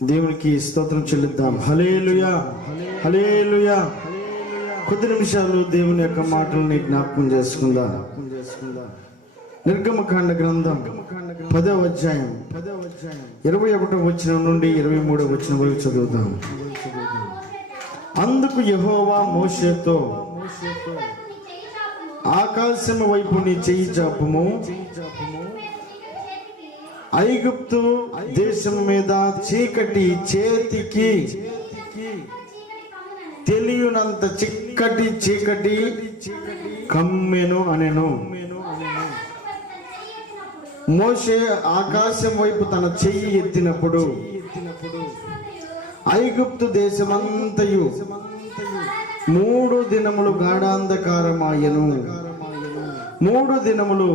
దేవునికి స్తోత్రం చెల్లిద్దాం. హల్లెలూయా, హల్లెలూయా. కొద్ది నిమిషాలు దేవుని యొక్క మాటల్ని జ్ఞాపకం చేసుకుందాం. నిర్గమకాండ గ్రంథం 10వ అధ్యాయం 21వ వచనం నుండి 23వ వచనం వరకు చదువుదాం. అందుకు యెహోవా మోషేతో, ఆకాశం వైపు నీ చెయ్యి చాపుము, ఐగుప్తు దేశం మీద చీకటి చేతికి తెలియనంత చిక్కటి చీకటి కమ్మెను అనెను. మోషే ఆకాశం వైపు తన చెయ్యి ఎత్తినప్పుడు ఐగుప్తు దేశమంతయు 3 దినములు గాఢాంధకారమాయెను. 3 దినములు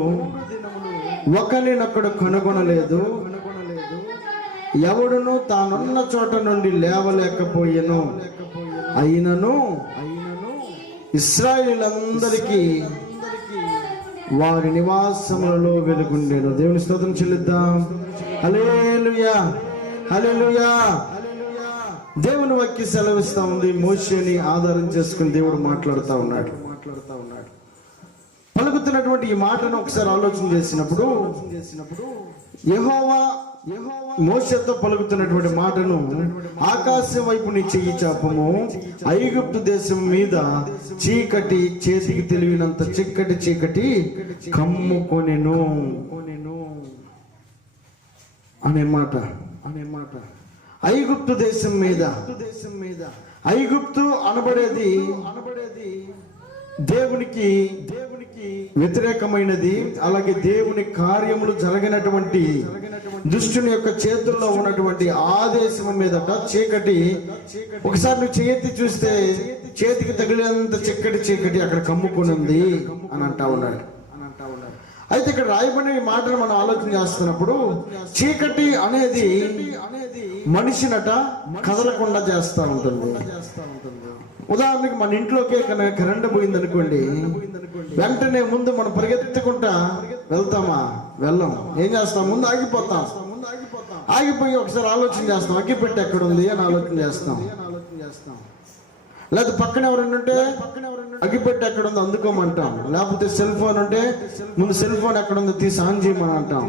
ఒకరినొకడు కనుగొనలేదు, ఎవడును తానున్న చోట నుండి లేవలేకపోయెను. అయినను ఇశ్రాయేలులందరికీ వారి నివాసములలో వెలుగుండెను. దేవుని స్తోత్రం చెల్లిద్దాం. హల్లెలూయా, హల్లెలూయా. దేవుని వాక్యం సెలవిస్తా ఉంది. మోషేని ఆధారం చేసుకుని దేవుడు మాట్లాడుతూ ఉన్నాడు. పలుకుతున్నటువంటి ఈ మాటను ఒకసారి ఆలోచన చేసినప్పుడు యెహోవా మోషేతో పలుకుతున్నటువంటి మాటను, ఆకాశం వైపు నీ చెయ్యి చాపము, ఐగుప్తు దేశం మీద చీకటి చేతికి తెలియనంత చిక్కటి చీకటి కమ్ముకొనెను అనే మాట. ఐగుప్తు దేశం మీద, ఐగుప్తు అనబడేది దేవునికి వ్యతిరేకమైనది. అలాగే దేవుని కార్యములు జరగనటువంటి దుష్టుని యొక్క చేతుల్లో ఉన్నటువంటి ఆ దేశం మీదట చీకటి. ఒకసారి నువ్వు చేతి చూస్తే చేతికి తగిలేంత చిక్కటి చీకటి అక్కడ కమ్ముకుని ఉంది అని అంటా ఉన్నాడు. అయితే ఇక్కడ రాయబడిన ఈ మాటను మనం ఆలోచన చేస్తున్నప్పుడు, చీకటి అనేది మనిషినట కదలకుండా చేస్తూ ఉంటుంది. ఉదాహరణకి మన ఇంట్లోకే కరెంట్ పోయింది అనుకోండి, వెంటనే ముందు మనం పరిగెత్తుకుంటా వెళ్తామా? వెళ్ళం. ఏం చేస్తాం? ముందు ఆగిపోతాం. ఆగిపోయి ఒకసారి ఆలోచన చేస్తాం, అగ్గిపెట్టి ఎక్కడ ఉంది అని ఆలోచన చేస్తాం. లేదా పక్కన ఎవరైనా ఉంటే అగ్గిపెట్టి ఎక్కడ ఉంది అందుకోమంటాం. లేకపోతే సెల్ ఫోన్ ఉంటే ముందు సెల్ ఫోన్ ఎక్కడ ఉందో తీసి ఆన్ చేయమని అంటాం.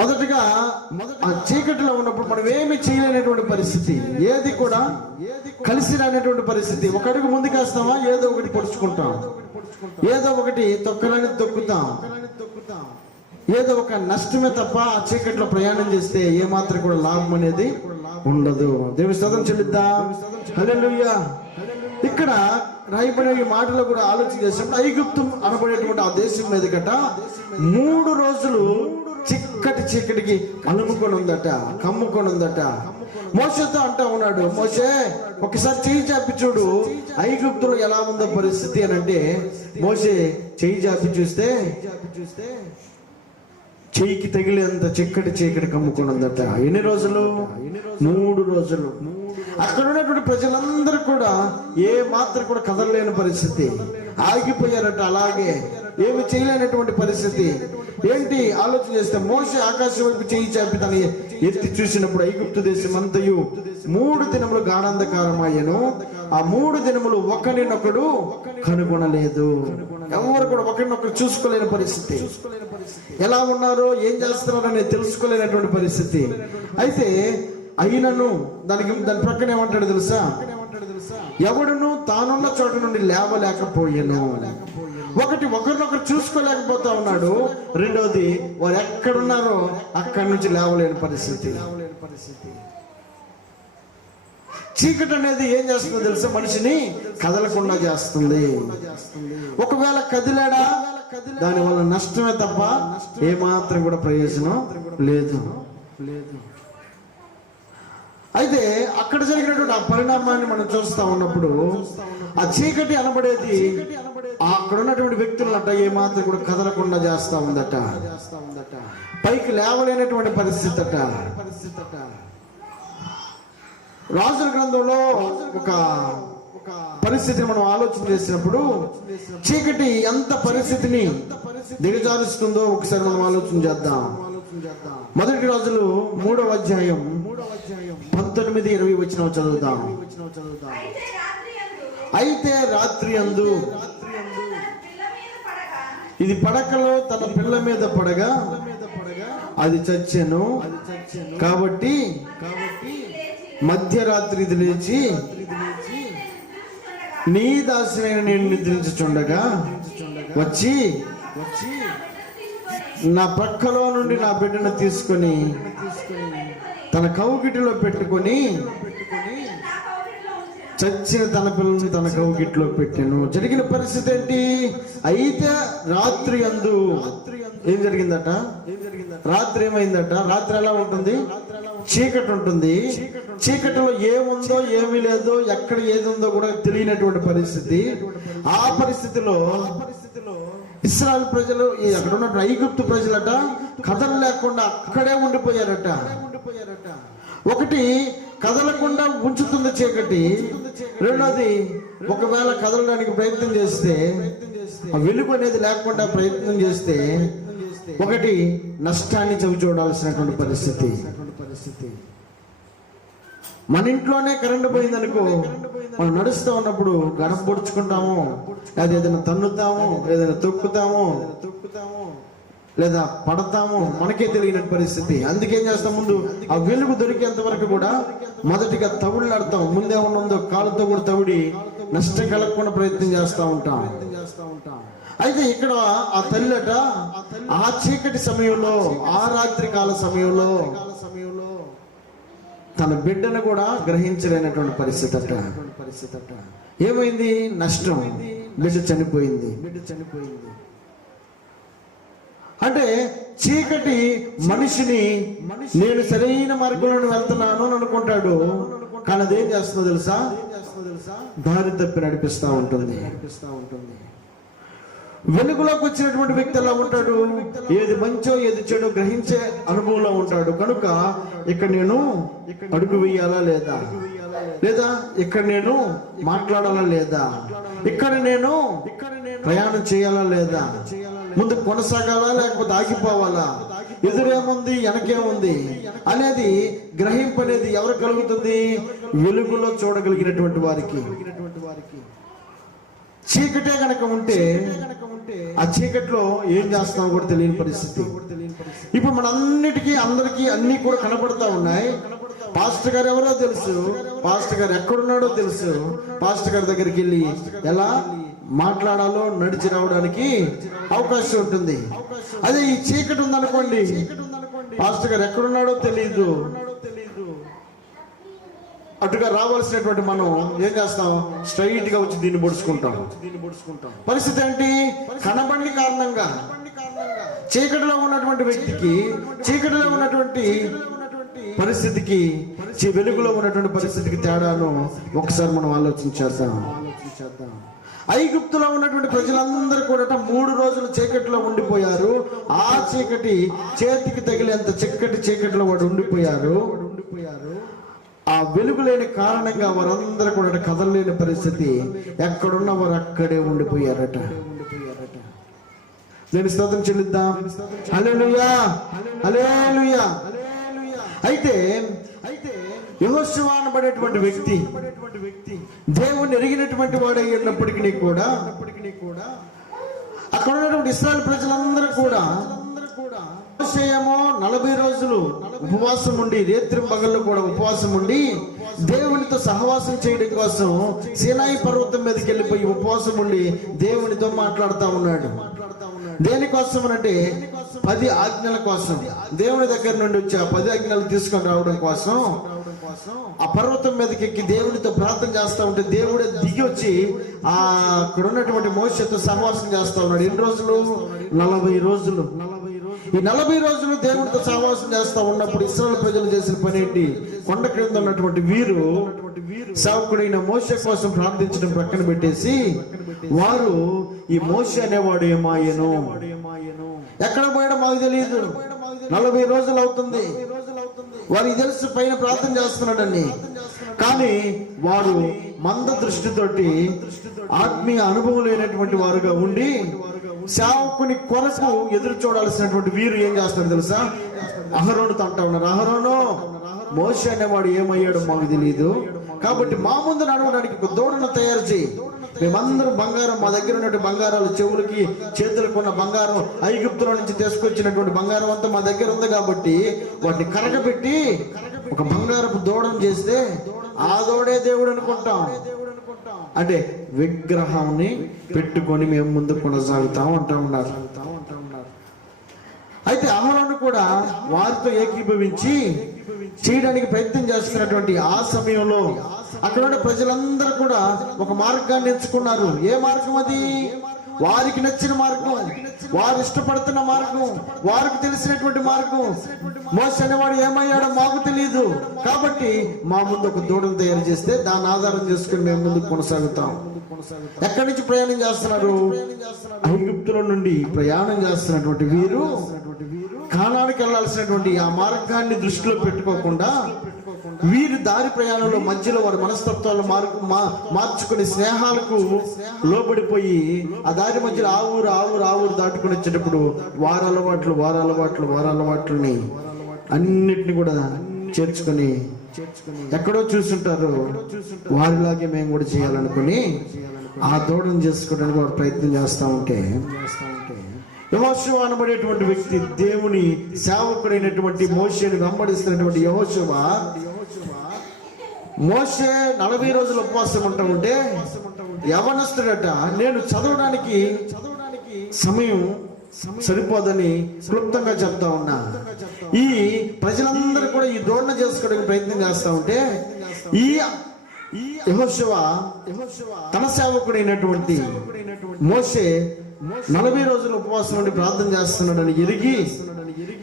మొదటగా ఆ చీకటిలో ఉన్నప్పుడు మనం ఏమి చేయలేనటువంటి పరిస్థితి, ఏది కూడా కలిసి రానటువంటి పరిస్థితి. ఒక అడుగు ముందుకేస్తామా, ఏదో ఒకటి పొడుచుకుంటాం, ఏదో ఒకటి తొక్కలని తొక్కుతాం, ఏదో ఒక నష్టమే తప్ప ఆ చీకట్లో ప్రయాణం చేస్తే ఏమాత్రం కూడా లాభం అనేది ఉండదు. దేవుని స్తోత్రం చెల్లిద్దాం. హల్లెలూయా. ఇక్కడ రాయబడిన ఈ మాటలో కూడా ఆలోచన చేసినప్పుడు ఐగుప్తు అనబడేటువంటి ఆ దేశం మీద గట 3 రోజులు చిక్కటి చీకటికి అలుముకొని ఉందట, కమ్ముకొని ఉందట. మోషేతో అంటా ఉన్నాడు, మోషే ఒకసారి చెయ్యి చాపి చూడు ఐగుప్తులో ఎలా ఉందో పరిస్థితి అని అంటే, మోషే చెయ్యి చాపి చూస్తే చెయ్యికి తగిలేంత చిక్కటి చీకటి కమ్ముకొని ఉందట. ఎన్ని రోజులు? 3 రోజులు. అక్కడ ఉన్నటువంటి ప్రజలందరూ కూడా ఏ మాత్రం కూడా కదలలేని పరిస్థితి, ఆగిపోయారట. అలాగే ఏమి చేయలేనటువంటి పరిస్థితి. ఏంటి ఆలోచన చేస్తే, మోషే ఆకాశం వైపు చెయ్యి చాపి తన ఎత్తి చూసినప్పుడు ఐగుప్తు దేశం అంతయు 3 దినములు గాఢాంధకారమాయెను. ఆ 3 దినములు ఒకరినొకడు కనుగొనలేదు. ఎవరు కూడా ఒకరినొకరు చూసుకోలేని పరిస్థితి. ఎలా ఉన్నారో ఏం చేస్తున్నారో అనేది తెలుసుకోలేనటువంటి పరిస్థితి. అయితే అయినను దాని ప్రక్కన ఏమంటాడు తెలుసా? ఎవడును తానున్న చోట నుండి లేవలేకపోయాను. ఒకరినొకరు చూసుకోలేకపోతా ఉన్నాడు. రెండోది, వారు ఎక్కడున్నారో అక్కడి నుంచి లేవలేని పరిస్థితి. చీకటి అనేది ఏం చేస్తుందో తెలుసా? మనిషిని కదలకుండా చేస్తుంది. ఒకవేళ కదిలాడా దానివల్ల నష్టమే తప్ప ఏమాత్రం కూడా ప్రయోజనం లేదు. అయితే అక్కడ జరిగినటువంటి ఆ పరిణామాన్ని మనం చూస్తా ఉన్నప్పుడు, ఆ చీకటి అనబడేది అక్కడ ఉన్నటువంటి వ్యక్తులట ఏమాత్రం కూడా కదలకుండా చేస్తా ఉందట. పైకి లేవలేనటువంటి పరిస్థితి అట. రాజుల గ్రంథంలో ఒక పరిస్థితిని మనం ఆలోచన చేసినప్పుడు, చీకటి ఎంత పరిస్థితిని దిగజారుస్తుందో ఒకసారి మనం ఆలోచన చేద్దాం. మొదటి రాజులు 3వ అధ్యాయం 19-20 వచనం చదువుతాం. అయితే రాత్రి అందు ఇది పడకలో తన పిల్ల మీద పడగా అది చచ్చెను. కాబట్టి మధ్యరాత్రి ఇది లేచి నీ దాసినైన నేను నిద్రించుచుండగా వచ్చి నా ప్రక్కలో నుండి నా బిడ్డను తీసుకొని తన కౌగిటిలో పెట్టుకొని చచ్చిన తన పిల్లల్ని తన కౌగిట్లో పెట్టాను. జరిగిన పరిస్థితి ఏంటి? అయితే రాత్రి అందు ఏం జరిగిందట? రాత్రి ఏమైందట? రాత్రి ఎలా ఉంటుంది? చీకటి ఉంటుంది. చీకటిలో ఏముందో ఏమీ లేదో, ఎక్కడ ఏది ఉందో కూడా తెలియనటువంటి పరిస్థితి. ఆ పరిస్థితిలో ఇశ్రాయేలు ప్రజలు, అక్కడ ఉన్న ఐగుప్తు ప్రజలట కథలు లేకుండా అక్కడే ఉండిపోయారట. ఒకటి, కదలకుండా ఉంచుతుంది చీకటి. రెండోది, ఒకవేళ కదలడానికి ప్రయత్నం చేస్తే, ఆ వెలుగు అనేది లేకుండా ప్రయత్నం చేస్తే, ఒకటి నష్టాన్ని చవి చూడాల్సినటువంటి పరిస్థితి. మన ఇంట్లోనే కరెంటు పోయిందనుకో, మనం నడుస్తూ ఉన్నప్పుడు గడప పొడుచుకుంటాము, లేదా ఏదైనా తన్నుతాము, ఏదైనా తొక్కుతాము, లేదా పడతాము, మనకే తెలియని పరిస్థితి. అందుకేం చేస్తాం? ముందు ఆ వెలుగు దొరికేంత వరకు కూడా మొదటిగా తవుడులాడతాం. ముందే ఉన్నదో కాలుతో కూడా తవుడి నష్టం కలగకుండా ప్రయత్నం చేస్తూ ఉంటాం. అయితే ఇక్కడ ఆ తల్లట ఆ చీకటి సమయంలో, ఆ రాత్రి కాల సమయంలో తన బిడ్డను కూడా గ్రహించలేనటువంటి పరిస్థితి అట. ఏమైంది? నష్టం. బిడ్డ చనిపోయింది. అంటే చీకటి మనిషిని నేను సరైన మార్గంలో వెళ్తున్నాను అని అనుకుంటాడు, కానీ అదేం చేస్తుందో తెలుసా? దారి తప్పి నడిపిస్తూ ఉంటుంది. వెలుగులోకి వచ్చినటువంటి వ్యక్తి ఎలా ఉంటాడు? ఏది మంచో ఏది చెడో గ్రహించే అనుభవంలో ఉంటాడు. కనుక ఇక్కడ నేను అడుగు వేయాలా లేదా, లేదా ఇక్కడ నేను మాట్లాడాలా లేదా, ఇక్కడ నేను ప్రయాణం చేయాలా లేదా, ముందు కొనసాగాలా లేకపోతే ఆగిపోవాలా, ఎదురేముంది వెనకేముంది అనేది గ్రహింపు అనేది ఎవరు కలుగుతుంది? వెలుగులో చూడగలిగినటువంటి వారికి. చీకటే కనుక ఉంటే ఆ చీకట్లో ఏం చేస్తామో కూడా తెలియని పరిస్థితి. ఇప్పుడు మనందరికీ అన్ని కూడా కనబడతా ఉన్నాయి. పాస్టర్ గారు ఎవరో తెలుసు, పాస్టర్ గారు ఎక్కడున్నాడో తెలుసు, పాస్టర్ గారి దగ్గరికి వెళ్ళి ఎలా మాట్లాడాలో నడిచి రావడానికి అవకాశం ఉంటుంది. అదే ఈ చీకటి ఉందనుకోండి, పాస్టర్ గారు ఎక్కడున్నాడో తెలియదు, అటుగా రావాల్సినటువంటి మనం ఏం చేస్తాం? స్ట్రైట్ గా వచ్చి దీన్ని పొడుచుకుంటాం. పరిస్థితి ఏంటి? కనబడి కారణంగా చీకటిలో ఉన్నటువంటి వ్యక్తికి, చీకటిలో ఉన్నటువంటి పరిస్థితికి, వెలుగులో ఉన్నటువంటి పరిస్థితికి తేడాను ఒకసారి మనం ఆలోచించేద్దాం. ఐగుప్తులో ఉన్నటువంటి ప్రజలందరూ కూడా 3 రోజులు చీకటిలో ఉండిపోయారు. ఆ చీకటి చేతికి తగిలేంత చీకటిలో వాడు ఉండిపోయారు. ఆ వెలుగు లేని కారణంగా వారందరూ కూడా కదలలేని పరిస్థితి. ఎక్కడున్న వారు అక్కడే ఉండిపోయారట. నేను స్తోత్రం చెల్లిద్దాం. హల్లెలూయా, హల్లెలూయా. అయితే యెహోషువ అనబడేటువంటి వ్యక్తి దేవుణ్ణి ఎరిగినటువంటి వాడై ఉన్నప్పటికీ కూడా అక్కడ ఉన్నటువంటి ఇశ్రాయేలు ప్రజలందరూ కూడా మోషేయేమో 40 రోజులు ఉపవాసం ఉండి, రేత్రి పగళ్ళు కూడా ఉపవాసం ఉండి దేవునితో సహవాసం చేయడం కోసం సీనాయి పర్వతం మీదకి వెళ్ళిపోయి ఉపవాసం ఉండి దేవునితో మాట్లాడుతూ ఉన్నాడు. దేనికోసం అంటే 10 ఆజ్ఞల కోసం. దేవుని దగ్గర నుండి వచ్చి ఆ 10 ఆజ్ఞలు తీసుకొని రావడం కోసం ఆ పర్వతం మీదకి ఎక్కి దేవునితో ప్రార్థన చేస్తా ఉంటే దేవుడే దిగి వచ్చి ఆ అక్కడ ఉన్నటువంటి మోషేతో సహవాసం చేస్తా ఉన్నాడు. ఎన్ని రోజులు? 40 రోజులు. ఈ 40 రోజులు దేవుడితో సహవాసం చేస్తా ఉన్నప్పుడు ఇశ్రాయేలు ప్రజలు చేసిన పని ఏంటి? కొండ క్రింద ఉన్నటువంటి వీరు సేవకుడైన మోషే కోసం ప్రార్థించడం ప్రక్కన పెట్టేసి వారు ఈ మోషే అనేవాడు ఏమాయను, ఎక్కడ పోయాడో మాకు తెలియదు, 40 రోజులు అవుతుంది, వారికి తెలుసు పైన ప్రార్థన చేస్తున్నాడని. కానీ వారు మంద దృష్టితోటి ఆత్మీయ అనుభవం లేనటువంటి వారుగా ఉండి సేవకుని కొరకు ఎదురు చూడాల్సినటువంటి వీరు ఏం చేస్తారు తెలుసా? అహరోనుతో అంటా ఉన్నారు, అహరోను, మోషే అనేవాడు ఏమయ్యాడో మాకు తెలియదు, కాబట్టి మా ముందు నడవడానికి ఒక దూడను తయారు చేయి. మేమందరం బంగారం, మా దగ్గర ఉన్నటువంటి బంగారాలు, చెవులకి చేతులకు ఉన్న బంగారం, ఐగుప్తులో నుంచి తీసుకొచ్చినటువంటి బంగారం అంతా మా దగ్గర ఉంది కాబట్టి వాటిని కరగబెట్టి ఒక బంగారపు దూడను చేస్తే ఆ దూడే దేవుడు అనుకుంటాం. అంటే విగ్రహాన్ని పెట్టుకొని మేము ముందు కొనసాగుతాం అంటా ఉన్నారు. అయితే అహరోను కూడా వారితో ఏకీభవించి చేయడానికి ప్రయత్నం చేస్తున్నటువంటి ఆ సమయంలో అక్కడ ఉన్న ప్రజలందరూ కూడా ఒక మార్గాన్ని ఎంచుకున్నారు. ఏ మార్గం అది? వారికి నచ్చిన మార్గం, వారు ఇష్టపడుతున్న మార్గం, వారికి తెలిసినటువంటి మార్గం. మోషే అనేవాడు ఏమయ్యాడో మాకు తెలియదు కాబట్టి మా ముందు ఒక దూడను తయారు చేస్తే దాన్ని ఆధారం చేసుకుని మేము ముందుకు కొనసాగుతాం. ఎక్కడి నుంచి ప్రయాణం చేస్తున్నారు? ఐగుప్తుల నుండి ప్రయాణం చేస్తున్నటువంటి వీరు కానానికి వెళ్లాల్సినటువంటి ఆ మార్గాన్ని దృష్టిలో పెట్టుకోకుండా వీరి దారి ప్రయాణంలో మధ్యలో వారి మనస్తత్వాలు మార్చుకుని స్నేహాలకు లోబడిపోయి ఆ దారి మధ్యలో ఆ ఊరు దాటుకుని వచ్చేటప్పుడు వారి అలవాట్లని అన్నిటిని కూడా చేర్చుకొని ఎక్కడో చూస్తుంటారు, వారిలాగే మేము కూడా చేయాలనుకుని ఆ దూడను చేసుకోవడానికి వారు ప్రయత్నం చేస్తూ ఉంటే యెహోషువ అనబడేటువంటి వ్యక్తి, దేవుని సేవకుడైనటువంటి మోషేని వెంబడిస్తున్నటువంటి యెహోషువ, మోషే 40 రోజులు ఉపవాసం ఉంటా ఉంటే యవనస్తుడట, నేను చదవడానికి సమయం సరిపోదని క్లుప్తంగా చెప్తా ఉన్నా. ఈ ప్రజలందరూ కూడా ఈ దూడన చేసుకోవడానికి ప్రయత్నం చేస్తా ఉంటే ఈ యెహోషువ తన సేవకుడైనటువంటి మోషే 40 రోజులు ఉపవాసం ఉండి ప్రార్థన చేస్తున్నాడని ఎరిగి,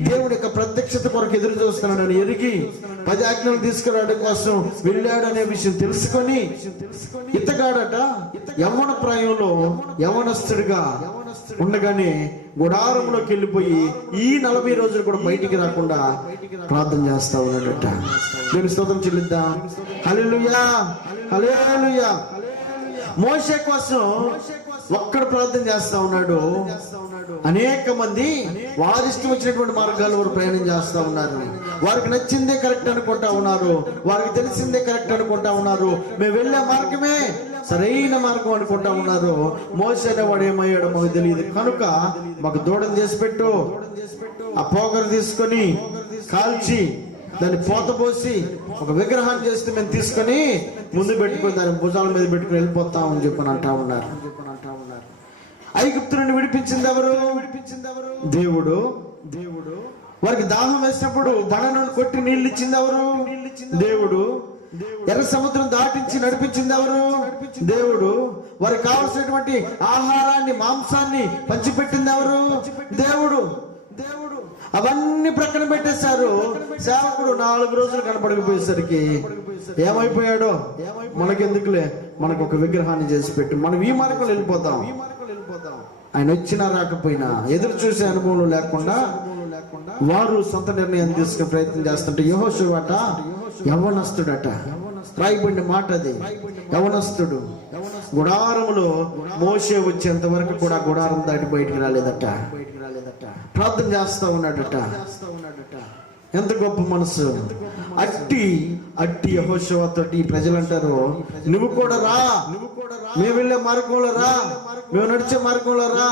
దేవుడి యొక్క ప్రత్యక్షత కొరకు ఎదురు చూస్తున్నాడని ఎరిగి 10 ఆజ్ఞలు తీసుకురావడం కోసం వెళ్ళాడనే విషయం తెలుసుకొని ఇతగాడట యవ్వన ప్రాయంలో యవనస్తుడిగా ఉండగానే గుడారంలోకి వెళ్ళిపోయి ఈ 40 రోజులు కూడా బయటికి రాకుండా ప్రార్థన చేస్తా ఉన్నాడట. దేవుని స్తోత్రం చెల్లిద్దాం. హల్లెలూయా, హల్లెలూయా. మోషే కోసం ఒక్కడు ప్రార్థన చేస్తా ఉన్నాడు. అనేక మంది వారి ఇష్టం వచ్చినటువంటి మార్గాలు వారు ప్రయాణం చేస్తా ఉన్నారు. వారికి నచ్చిందే కరెక్ట్ అనుకుంటా ఉన్నారు, వారికి తెలిసిందే కరెక్ట్ అనుకుంటా ఉన్నారు, మేము వెళ్ళే మార్గమే సరైన మార్గం అనుకుంటా ఉన్నారు. మోషే అనేవాడు ఏమయ్యాడో మాకు తెలియదు కనుక మాకు దూడను చేసి పెట్టు, ఆ పోగరు తీసుకొని కాల్చి దాన్ని పోత పోసి ఒక విగ్రహాన్ని చేస్తే మేము తీసుకొని ముందు పెట్టుకుని దాని భుజాల మీద పెట్టుకుని వెళ్ళిపోతామని చెప్పని అంటా ఉన్నారు. ఐగుప్తు నుండి విడిపించింది ఎవరు? దేవుడు. వారికి దాహం వేసినప్పుడు బండను కొట్టి నీళ్ళు ఇచ్చింది ఎవరు? దేవుడు. ఎర్ర సముద్రం దాటించి నడిపించింది ఎవరు? దేవుడు. వారికి కావలసినటువంటి ఆహారాన్ని, మాంసాన్ని పంచిపెట్టింది ఎవరు? దేవుడు. అవన్నీ ప్రక్కన పెట్టేశారు. సేవకుడు 4 రోజులు కనపడకపోయేసరికి ఏమైపోయాడో మనకెందుకులే, మనకు ఒక విగ్రహాన్ని చేసి పెట్టి మనం ఈ మార్గంలో వెళ్ళిపోతాం. ఆయన వచ్చినా రాకపోయినా ఎదురు చూసే అనుభవం లేకుండా వారు సొంత నిర్ణయం తీసుకునే ప్రయత్నం చేస్తుంటే యెహోషువట యవనస్తుడట. రాయబడిన మాట అది, యవనస్తుడు. గుడారములో మోషే వచ్చేంత వరకు కూడా గుడారం దాటి బయటికి రాలేదట. ప్రార్థన చేస్తా ఉన్నాడట. ఎంత గొప్ప మనసు! అట్టి యెహోషువ తోటి ప్రజలు అంటారు, నువ్వు కూడా రా, మేము వెళ్ళే మార్గంలో రా, మేము నడిచే మార్గంలో రా,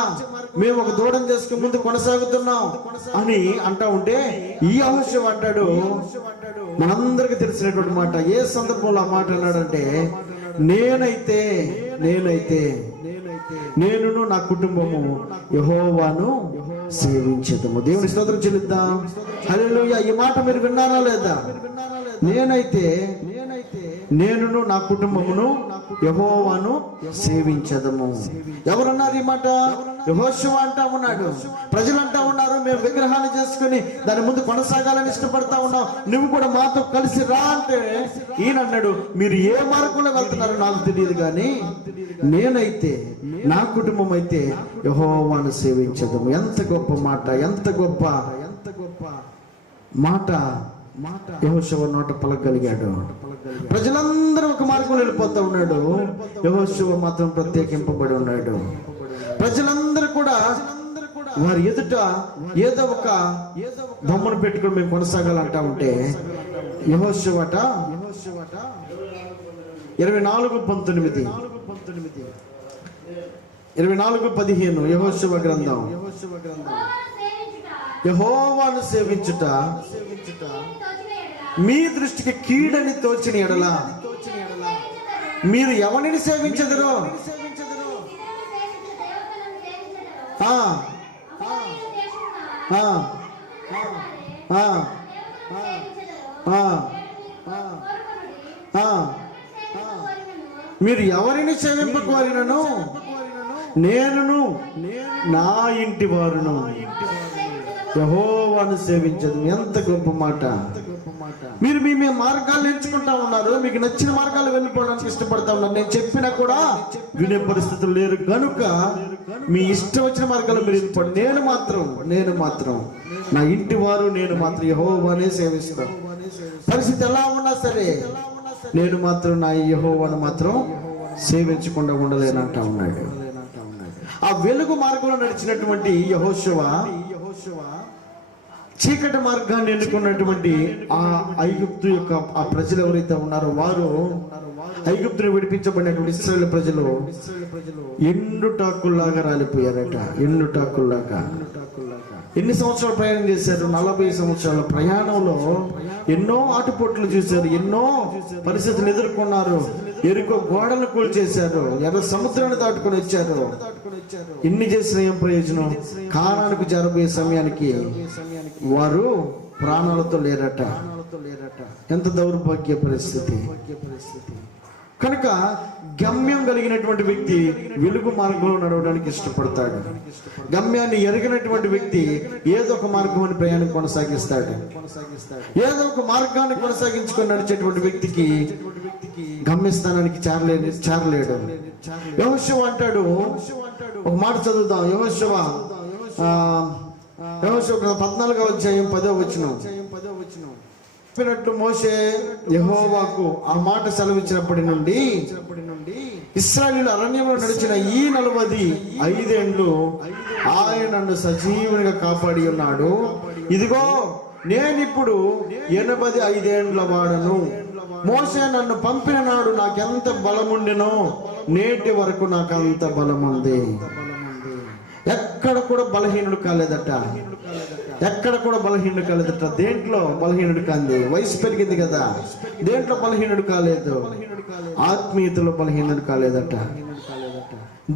మేము ఒక దూడను చేసుకుని ముందు కొనసాగుతున్నాం అని అంటా ఉంటే ఈ యెహోషువ అంటాడు, మనందరికి తెలిసినటువంటి మాట. ఏ సందర్భంలో ఆ మాట అన్నాడంటే, నేనైతే నేనును నా కుటుంబము యెహోవాను సేవించదము. దేవుని స్తోత్రం చెల్లిద్దాం. హల్లెలూయా. ఈ మాట మీరు విన్నారా లేదా? నేనును నా కుటుంబమును యెహోవాను సేవించదము. ఎవరన్నారు ఈ మాట? యెహోషువ అంటా ఉన్నాడు. ప్రజలు అంటా ఉన్నారు, మేము విగ్రహాన్ని చేసుకుని దాని ముందు కొనసాగాలని ఇష్టపడతా ఉన్నాం, నువ్వు కూడా మాతో కలిసి రా అంటే ఈయన అన్నాడు, మీరు ఏ మార్గంలో వెళ్తున్నారో నాకు తెలియదు కానీ నేనైతే, నా కుటుంబం అయితే యెహోవాను సేవించదము. ఎంత గొప్ప మాట, ఎంత గొప్ప మాట యెహోషువ నోట పలకగలిగాడు. ప్రజలందరూ ఒక మార్గంలో వెళ్ళిపోతా ఉన్నాడు, యెహోషువ మాత్రం ప్రత్యేకింపబడి ఉన్నాడు. ప్రజలందరూ కూడా వారి ఎదుట ఏదో ఒక బొమ్మను పెట్టుకుని మేము కొనసాగాలంటా ఉంటే యెహోషువట 24:19 24:15 యెహోషువ గ్రంథం. యెహోవాను సేవించుట మీ దృష్టికి కీడని తోచిన ఎడల మీరు ఎవరిని సేవించదురో మీరు ఎవరిని సేవింపకోరినను నేనును నా ఇంటి వారును యెహోవాను సేవించదు. ఎంత గొప్ప మాట. మీరు మీ మార్గాలు ఎంచుకుంటా ఉన్నారు, మీకు నచ్చిన మార్గాలు వెళ్ళిపోవడానికి ఇష్టపడతా ఉన్నారు. నేను చెప్పినా కూడా వినే పరిస్థితులు లేరు కనుక మీ ఇష్టం వచ్చిన మార్గాలు మీరు వెళ్ళిపోండి. నేను మాత్రం నా ఇంటి వారు నేను మాత్రం యెహోవానే సేవిస్తాను. పరిస్థితి ఎలా ఉన్నా సరే నేను మాత్రం నా యెహోవాను మాత్రం సేవించకుండా ఉండలేనంటా ఉన్నాడు. ఆ వెలుగు మార్గంలో నడిచినటువంటి యెహోషువ చీకటి మార్గాన్ని ఎన్నుకున్నటువంటి ఆ ఐగుప్తు యొక్క ఆ ప్రజలు ఎవరైతే ఉన్నారో వారు ఐగుప్తుని విడిపించబడినటువంటి ఇశ్రాయేలు ప్రజలు ఎండుటాకుల్లాగా రాలిపోయారట. ఎండుటాకుల్లాగా ఎన్ని సంవత్సరాలు ప్రయాణం చేశారు? 40 సంవత్సరాల ప్రయాణంలో ఎన్నో ఆటుపోట్లు చూశారు, ఎన్నో పరిస్థితులు ఎదుర్కొన్నారు. ఎరుకో గోడలు కూల్చేశారు, ఎర్ర సముద్రాన్ని దాటుకొని వచ్చారు. ఎన్ని చేసిన ఏం ప్రయోజనం? కానానుకు జరబోయే సమయానికి వారు ప్రాణాలతో లేరట. ఎంత దౌర్భాగ్య పరిస్థితి. కనుక గమ్యం కలిగినటువంటి వ్యక్తి వెలుగు మార్గంలో నడవడానికి ఇష్టపడతాడు. గమ్యాన్ని ఎరిగినటువంటి వ్యక్తి ఏదో ఒక మార్గం ప్రయాణం కొనసాగిస్తాడు. ఏదో ఒక మార్గాన్ని కొనసాగించుకొని నడిచేటువంటి వ్యక్తికి గమ్యస్థానానికి చేరలేడు. యెహోషువ అంటాడు, ఒక మాట చదువుదాం. యెహోషువ 14వ అధ్యాయం 10వ వచనం. చెప్పినట్లు మోషే యెహోవాకు ఆ మాట సెలవిచ్చినప్పటి నుండి ఇశ్రాయేలు అరణ్యంలో నడిచిన ఈ 45 ఏండ్లు ఆయన నన్ను సజీవునిగా కాపాడి ఉన్నాడు. ఇదిగో నేనిప్పుడు 85 ఏండ్ల వాడను. మోషే నన్ను పంపిన నాడు నాకెంత బలముండెనో నేటి వరకు నాకు అంత బలముంది. ఎక్కడ కూడా బలహీనుడు కాలేదట. దేంట్లో బలహీనుడు కాంది? వయసు పెరిగింది కదా, దేంట్లో బలహీనుడు కాలేదు? ఆత్మీయతలో బలహీనుడు కాలేదట.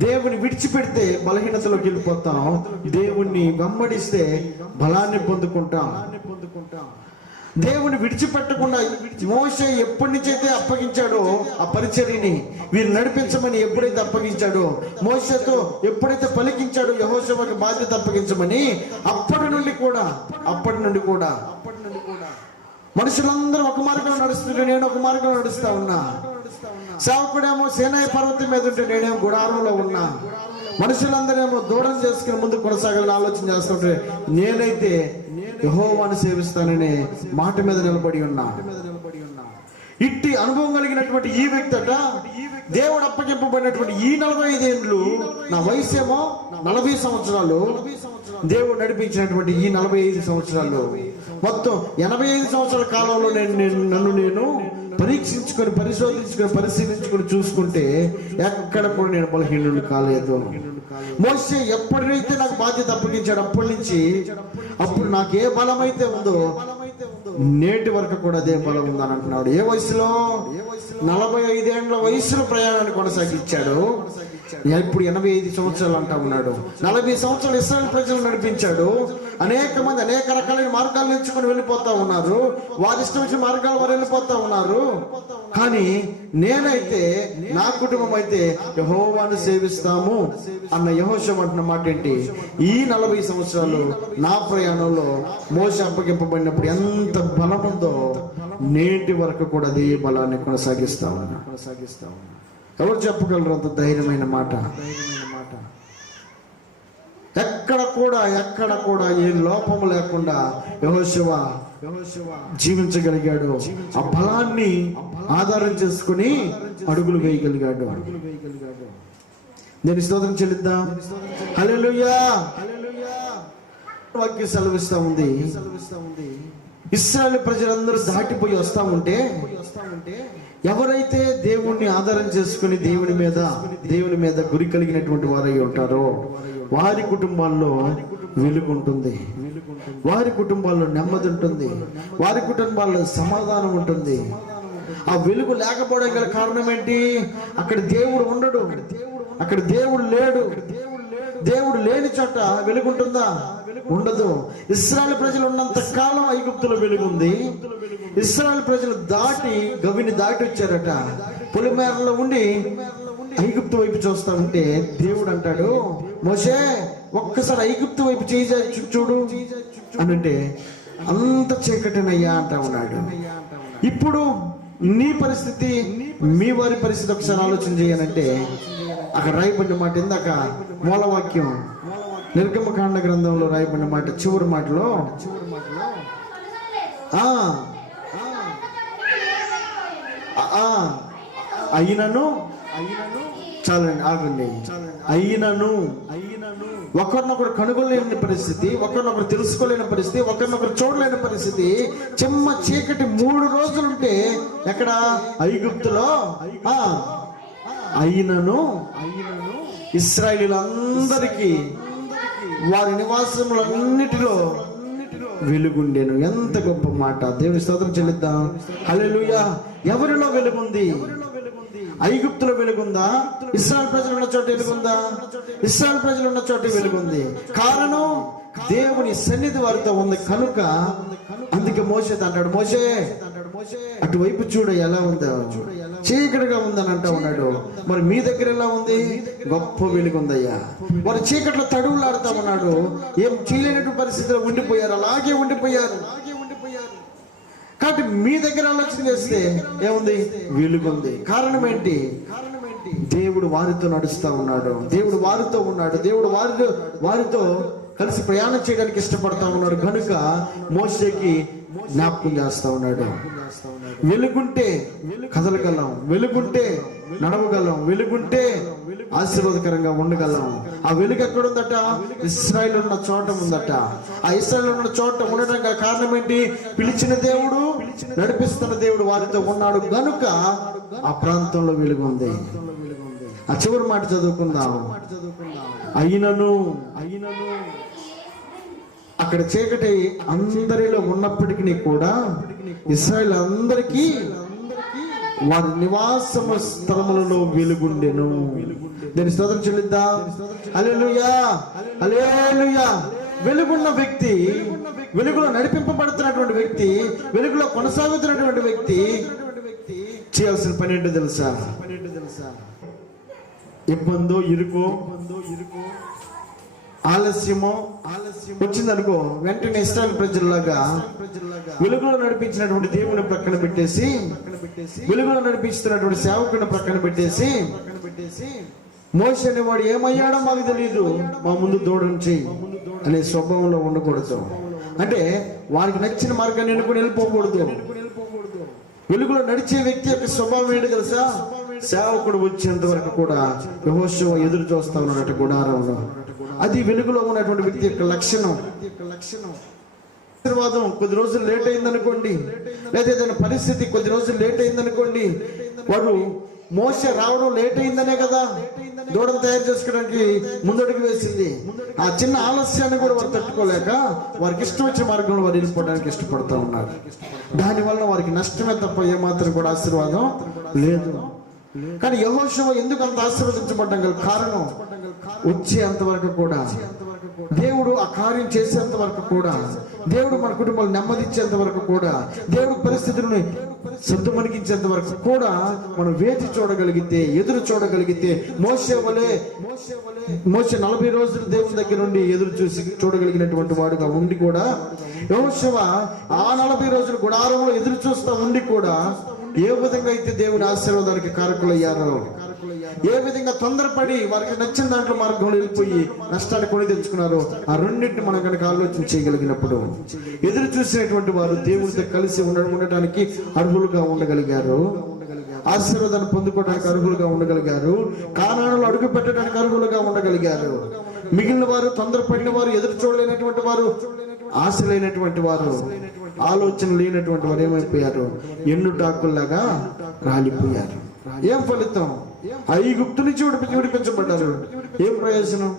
దేవుని విడిచిపెడితే బలహీనతలోకి వెళ్ళిపోతాం, దేవుణ్ణి వెంబడిస్తే బలాన్ని పొందుకుంటాం. దేవుని విడిచిపెట్టకుండా మోషే ఎప్పటి నుంచి అయితే అప్పగించాడో ఆ పరిచర్యని వీరు నడిపించమని ఎప్పుడైతే అప్పగించాడో, మోషేతో ఎప్పుడైతే పలికించాడో యెహోషువకి బాధ్యత అప్పగించమని, అప్పటి నుండి కూడా మనుషులందరూ ఒక మార్గంలో నడుస్తుంటే నేను ఒక మార్గంలో నడుస్తా ఉన్నా. సేవకుడేమో సేనాయి పర్వతం మీద ఉంటే నేనేమో గుడారంలో ఉన్నా. మనుషులందరేమో దూరం చేసుకుని ముందు కొనసాగాలని ఆలోచన చేస్తుంటే నేనైతే యెహోవాను సేవిస్తాననే మాట మీద నిలబడి ఉన్నా. ఇట్టి అనుభవం కలిగినటువంటి ఈ వ్యక్తి అట దేవుడు అప్పగింపబడినటువంటి ఈ 45 ఏండ్లు, నా వయసేమో 40 సంవత్సరాలు, దేవుడు నడిపించినటువంటి ఈ 45 సంవత్సరాలు, మొత్తం 85 సంవత్సరాల కాలంలో నేను పరీక్షించుకొని పరిశీలించుకొని చూసుకుంటే ఎక్కడ కూడా నేను బలహీనుడు కాలేదు. మోషే ఎప్పుడైతే నాకు బాధ్యత అప్పగించాడు అప్పటి నుంచి అప్పుడు నాకు ఏ బలమైతే ఉందో నేటి వరకు కూడా అదే బలం ఉందని అంటున్నాడు. ఏ వయసులో? 45 ఏండ్ల వయసులో ప్రయాణాన్ని కొనసాగించాడు. ఇప్పుడు 85 సంవత్సరాలు అంటా ఉన్నాడు. 40 సంవత్సరాలు ఇశ్రాయేలు ప్రజలు నడిపించాడు. అనేక మంది అనేక రకాలైన మార్గాలు ఎంచుకొని వెళ్ళిపోతా ఉన్నారు. వారి ఇష్టం వచ్చిన మార్గాలు వారు వెళ్ళిపోతా ఉన్నారు. కానీ నేనైతే, నా కుటుంబం అయితే యెహోవాను సేవిస్తాము అన్న యెహోషువ అంటున్న మాట ఏంటి? ఈ 40 సంవత్సరాలు నా ప్రయాణంలో మోషే అప్పగింపబడినప్పుడు ఎంత బలం ఉందో నేటి వరకు కూడా అదే బలాన్ని కొనసాగిస్తా ఉన్నా. ఎవరు చెప్పగలరు అంత ధైర్యమైన మాట? ఎక్కడ కూడా ఏ లోపము లేకుండా యెహోషువ జీవించగలిగాడు. ఆ బలాన్ని ఆధారం చేసుకుని అడుగులు వేయగలిగాడు. నేను స్తోత్రం చెల్లిద్దాం. హల్లెలూయా. వాక్యం సెలవిస్తా ఉంది, ఇశ్రాయేలు ప్రజలందరూ దాటిపోయి వస్తా ఉంటే ఎవరైతే దేవుణ్ణి ఆధారం చేసుకుని దేవుని మీద గురి కలిగినటువంటి వారై ఉంటారో వారి కుటుంబాల్లో వెలుగుంటుంది, వారి కుటుంబాల్లో నెమ్మది ఉంటుంది, వారి కుటుంబాల్లో సమాధానం ఉంటుంది. ఆ వెలుగు లేకపోవడం గల కారణం ఏంటి? అక్కడ దేవుడు ఉండడు, అక్కడ దేవుడు లేడు. దేవుడు లేని చోట వెలుగుంటుందా? ఉండదు. ఇశ్రాయేలు ప్రజలు ఉన్నంత కాలం ఐగుప్తులో వెలుగుంది. ఇశ్రాయేలు ప్రజలు గవిని దాటి వచ్చారట. పొలిమేరలో ఉండి ఐగుప్తు వైపు చూస్తా ఉంటే దేవుడు అంటాడు, మోషే ఒక్కసారి ఐగుప్తు వైపు చూడు అని అంటే అంత చీకటినయ్యా అంటా ఉన్నాడు. ఇప్పుడు నీ పరిస్థితి, మీ వారి పరిస్థితి ఒకసారి ఆలోచన చేయాలంటే అక్కడ రాయబడిన మాట, ఇందాక మూలవాక్యం నిర్గమకాండ గ్రంథంలో రాయబడిన మాట చివరి మాటలో అయినను చాలండి, ఆగండి. అయినను ఒకరినొకరు కనుగొలేని పరిస్థితి, ఒకరినొకరు తెలుసుకోలేని పరిస్థితి, ఒకరినొకరు చూడలేని పరిస్థితి, చెమ్మ చీకటి 3 రోజులుంటే ఎక్కడ? ఐగుప్తులో. అయినను ఇశ్రాయేలీయులందరికీ వారి నివాసములన్నిటిలో వెలుగుండెను. ఎంత గొప్ప మాట! దేవుని స్తోత్రం చెల్లిద్దాం. హల్లెలూయా. ఎవరిలో వెలుగుంది? ఐగుప్తులో వెలుగుందా? ఇశ్రాయేలు ప్రజలు ఉన్న చోట వెలుగుందా? ఇశ్రాయేలు ప్రజలు ఉన్న చోట వెలుగుంది. కారణం దేవుని సన్నిధి వారితో ఉంది కనుక. అందుకే మోషే అంటాడు, మోషే అటువైపు చూడు ఎలా ఉందో, చీకటిగా ఉందని అంటా ఉన్నాడు. మరి మీ దగ్గర ఎలా ఉంది? గొప్ప వెలుగుందయ్యా. మరి చీకట్లో తడువులాడుతా ఉన్నాడు, ఏం చేయలేనటువంటి పరిస్థితిలో ఉండిపోయారు, అలాగే ఉండిపోయారు. కాబట్టి మీ దగ్గర ఆలోచన చేస్తే ఏముంది? వెలుగుంది. కారణం ఏంటి? దేవుడు వారితో నడుస్తా ఉన్నాడు, దేవుడు వారితో ఉన్నాడు, దేవుడు వారితో కలిసి ప్రయాణం చేయడానికి ఇష్టపడతా ఉన్నాడు కనుక మోషేకి జ్ఞాపకం చేస్తా ఉన్నాడు. వెలుగుంటే కదలగలం, వెలుగుంటే నడవగలం, వెలుగుంటే ఆశీర్వాదకరంగా ఉండగలం. ఆ వెలుగు ఎక్కడ ఉందట? ఇశ్రాయేలు ఉన్న చోట ఉందట. ఆ ఇశ్రాయేలు ఉన్న చోట ఉండడానికి కారణం ఏంటి? పిలిచిన దేవుడు, నడిపిస్తున్న దేవుడు వారితో ఉన్నాడు గనుక ఆ ప్రాంతంలో వెలుగు ఉంది. ఆ చివరి మాట చదువుకుందాం. అయినను అక్కడ చీకటి అందరిలో ఉన్నప్పటికీ కూడా ఇశ్రాయేలు అందరికీ వారి నివాస స్థలములలో వెలుగుండెను. దీని స్తోత్రం చెల్లిద్దాం. హల్లెలూయా, హల్లెలూయా. వెలుగున్న వ్యక్తి, వెలుగులో నడిపింపబడుతున్నటువంటి వ్యక్తి, వెలుగులో కొనసాగుతున్నటువంటి వ్యక్తి చేయాల్సిన పని ఏంటో తెలుసా? ఇబ్బందో, ఇరుకో, ఆలస్యమో వచ్చిందనుకో, వెంటనే ఇశ్రాయేలు ప్రజల్లాగా వెలుగులో నడిపించినటువంటి దేవుని ప్రక్కన పెట్టేసి, వెలుగులో నడిపిస్తున్నటువంటి సేవకుని ప్రక్కన పెట్టేసి, మోషే అనేవాడు ఏమయ్యాడో మాకు తెలియదు, మా ముందు దూడం చేయి అనే స్వభావంలో ఉండకూడదు. అంటే వారికి నచ్చిన మార్గాన్ని ఎన్నుకొని వెళ్ళిపోకూడదు. వెలుగులో నడిచే వ్యక్తి యొక్క స్వభావం ఏంటి తెలుసా? సేవకుడు వచ్చేంత వరకు కూడా యెహోషువ ఎదురు చూస్తా ఉన్నట్టు గుడారంలో. అది వెలుగులో ఉన్నటువంటి వ్యక్తి యొక్క లక్షణం. ఆశీర్వాదం కొద్ది రోజులు లేట్ అయిందనుకోండి, లేదా ఏదైనా పరిస్థితి కొద్ది రోజులు లేట్ అయిందనుకోండి, వాడు మోషే రావడం లేట్ అయిందనే కదా దూడం తయారు చేసుకోవడానికి ముందడుగు వేసింది. ఆ చిన్న ఆలస్యాన్ని కూడా వారు తట్టుకోలేక వారికి ఇష్టం వచ్చే మార్గంలో వారు వెళ్ళిపోవడానికి ఇష్టపడుతూ ఉన్నారు. దానివల్ల వారికి నష్టమే తప్ప ఏమాత్రం కూడా ఆశీర్వాదం లేదు. కానీ యెహోషువ ఎందుకు అంత ఆశీర్వదించబడ్డం గల కారణం, వచ్చేంత వరకు కూడా దేవుడు ఆ కార్యం చేసేంత వరకు కూడా, దేవుడు మన కుటుంబాలు నెమ్మదించేంత వరకు కూడా, దేవుడు పరిస్థితులను సద్దుమణిగించేంత వరకు కూడా మనం వేచి చూడగలిగితే, ఎదురు చూడగలిగితే, మోషే 40 రోజులు దేవుని దగ్గర నుండి ఎదురు చూసి చూడగలిగినటువంటి వాడుగా ఉండి కూడా, యెహోషువ ఆ 40 రోజులు గుడారంలో ఎదురు చూస్తా ఉండి కూడా ఏ విధంగా అయితే దేవుని ఆశీర్వాదానికి కారకులయ్యారో, ఏ విధంగా తొందరపడి వారికి నచ్చిన దాంట్లో మార్గంలో వెళ్ళిపోయి నష్టాన్ని కొని తెచ్చుకున్నారో, ఆ రెండింటిని మనం కనుక ఆలోచన చేయగలిగినప్పుడు ఎదురు చూసినటువంటి వారు దేవునితో కలిసి ఉండటానికి అర్హులుగా ఉండగలిగారు. ఆశీర్వాదాన్ని పొందుకోవడానికి అర్హులుగా ఉండగలిగారు. కానానులో అడుగు పెట్టడానికి అర్హులుగా ఉండగలిగారు. మిగిలిన వారు, తొందరపడిన వారు, ఎదురు చూడలేనటువంటి వారు, ఆశ లేనటువంటి వారు, ఆలోచన లేనటువంటి వారు ఏమైపోయారు? ఎండుటాకుల్లాగా రాలిపోయారు. ఏం ఫలితం? ఐగుప్తు నుంచి విడిపించబడ్డారు. ఏం ప్రయోజనం?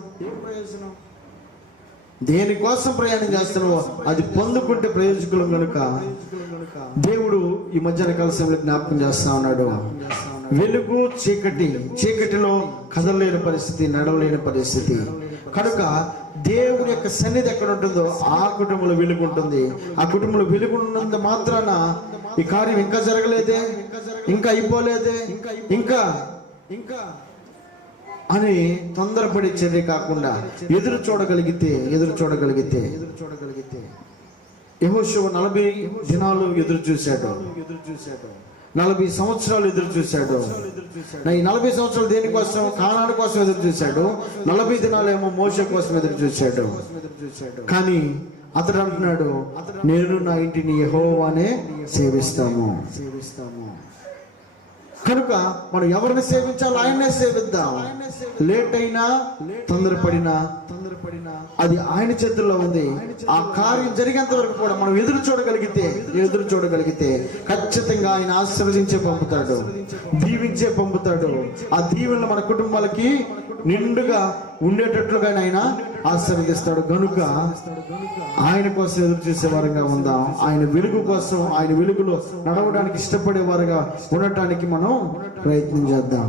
దేనికోసం ప్రయాణం చేస్తున్నావో అది పొందుకుంటే ప్రయోజకులం కనుక దేవుడు ఈ మధ్యాహ్న కాల సమయంలో జ్ఞాపకం చేస్తా ఉన్నాడు. వెలుగు చీకటి, చీకటిలో కదలలేని పరిస్థితి, నడవలేని పరిస్థితి కనుక దేవుని యొక్క సన్నిధి ఎక్కడ ఉంటుందో ఆ కుటుంబంలో వెలుగు ఉంటుంది. ఆ కుటుంబంలో వెలుగు ఉన్నంత మాత్రాన ఈ కార్యం ఇంకా జరగలేదే, ఇంకా అయిపోలేదే, ఇంకా అని తొందరపడి చర్య కాకుండా ఎదురు చూడగలిగితే యెహోషువ 40 దినాలు ఎదురు చూశాడు. 40 సంవత్సరాలు ఎదురు చూశాడు. ఈ 40 సంవత్సరాలు దేనికోసం? కానాను కోసం ఎదురు చూశాడు. 40 దినాలు ఏమో మోషే కోసం ఎదురు చూశాడు. కానీ అతడు అంటున్నాడు, నేను నా ఇంటిని యెహోవానే సేవిస్తాము. కనుక మనం ఎవరిని సేవించాలో ఆయన్నే సేవిద్దాం. లేట్ అయినా, తొందరపడినా అది ఆయన చేతుల్లో ఉంది. ఆ కార్యం జరిగేంత వరకు కూడా మనం ఎదురు చూడగలిగితే ఖచ్చితంగా ఆయన ఆశీర్వదించే పంపుతాడు, దీవించే పంపుతాడు. ఆ దీవెనలు మన కుటుంబాలకి నిండుగా ఉండేటట్లుగా ఆయన ఆశీర్వదిస్తాడు. కనుక ఆయన కోసం ఎదురు చూసే వారుగా ఉందాం. ఆయన వెలుగు కోసం, ఆయన వెలుగులో నడవడానికి ఇష్టపడే వారుగా ఉండటానికి మనం ప్రయత్నం చేద్దాం.